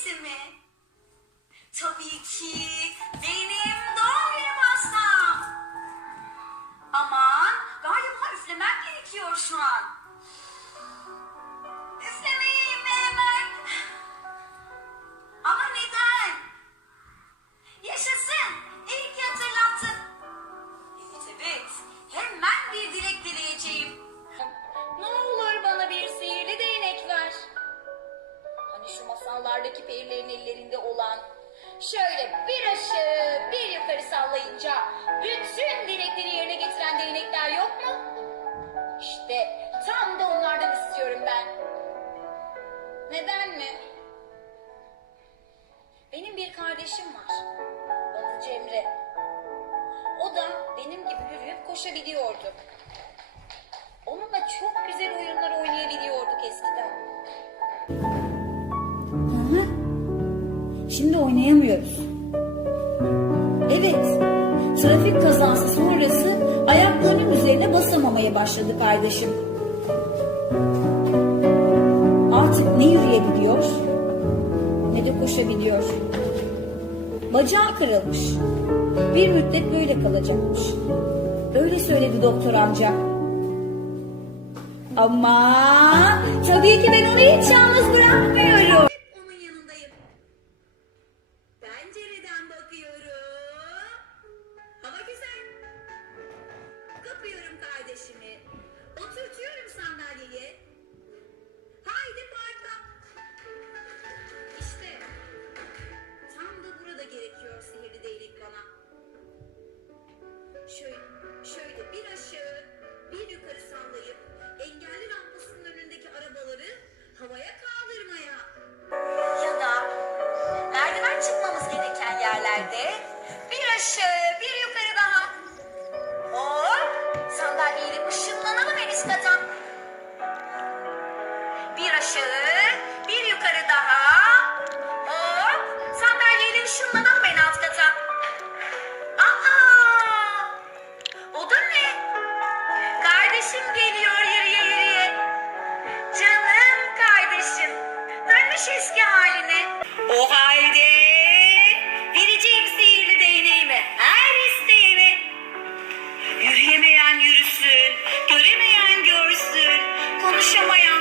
Nesi mi? Tabii ki benim şu masallardaki perilerin ellerinde olan şöyle bir aşağı bir yukarı sallayınca bütün dilekleri yerine getiren değnekler yok mu? İşte tam da onlardan istiyorum ben. Neden mi? Benim bir kardeşim var. Adı Cemre. O da benim gibi yürüyüp koşabiliyordu. Şimdi oynayamıyoruz. Evet, trafik kazası sonrası ayaklarının üzerine basamamaya başladı kardeşim. Artık ne yürüyebiliyor ne de koşabiliyor. Bacağı kırılmış. Bir müddet böyle kalacakmış. Öyle söyledi doktor amca. Ama tabii ki ben onu hiç yalnız bırakmıyorum. What's it? Sandalyeyle ışınlanalım en üst kata. Bir aşağı bir yukarı daha. Hop sandalyeyle ışınlanalım en alt kata. Aa! O da ne? Kardeşim geliyor yürüye yürüye. Canım kardeşim. Dönmüş eski 什么呀？